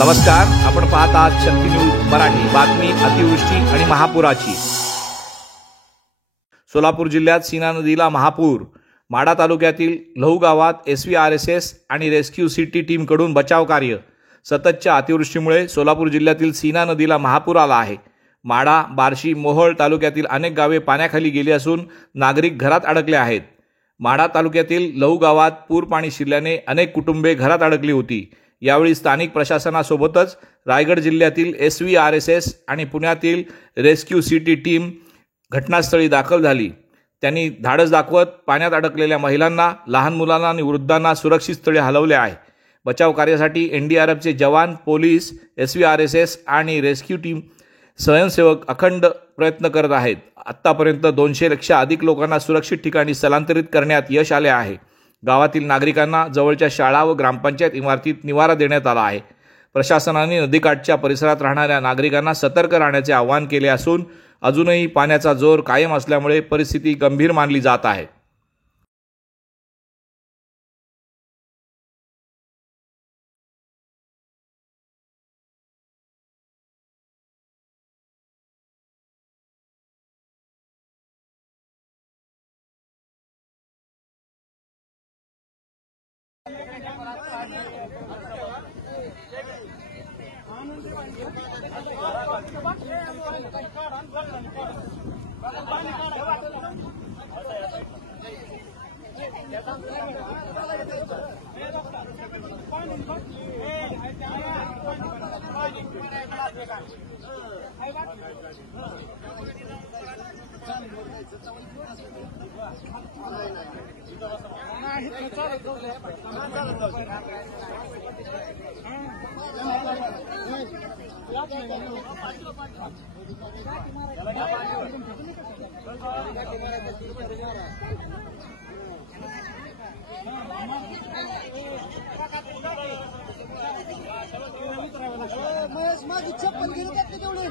नमस्कार, आपण पाहत आहात शक्ती न्यूज मराठी. बातमी अतिवृष्टी आणि महापुराची. सोलापूर जिल्ह्यात सीना नदीला महापूर. माढा तालुक्यातील लहू गावात SVRSS आणि रेस्क्यू सिटी टीमकडून बचाव कार्य. सततच्या अतिवृष्टीमुळे सोलापूर जिल्ह्यातील सीना नदीला महापूर आला आहे. माढा, बार्शी, मोहोळ तालुक्यातील अनेक गावे पाण्याखाली गेली असून नागरिक घरात अडकले आहेत. माढा तालुक्यातील लहू गावात पूर पाणी शिरल्याने अनेक कुटुंबे घरात अडकली होती. यावेळी स्थानिक प्रशासनासोबतच रायगड जिल्ह्यातील SVRSS आणि पुण्यातील रेस्क्यू सिटी टीम घटनास्थळी दाखल झाली. त्यांनी धाडस दाखवत पाण्यात अडकलेल्या महिलांना, लहान मुलांना आणि वृद्धांना सुरक्षित स्थळी हलवले आहे. बचाव कार्यासाठी NDRFचे जवान, पोलीस, SVRSS आणि रेस्क्यू टीम स्वयंसेवक अखंड प्रयत्न करत आहेत. आत्तापर्यंत 200पेक्षा अधिक लोकांना सुरक्षित ठिकाणी स्थलांतरित करण्यात यश आले आहे. गावातील नागरिकांना जवळच्या शाळा व ग्रामपंचायत इमारतीत निवारा देण्यात आला आहे. प्रशासनाने नदीकाठच्या परिसरात राहणाऱ्या नागरिकांना सतर्क राहण्याचे आवाहन केले असून अजूनही पाण्याचा जोर कायम असल्यामुळे परिस्थिती गंभीर मानली जात आहे. माझी चप्पल गेली का तेवढी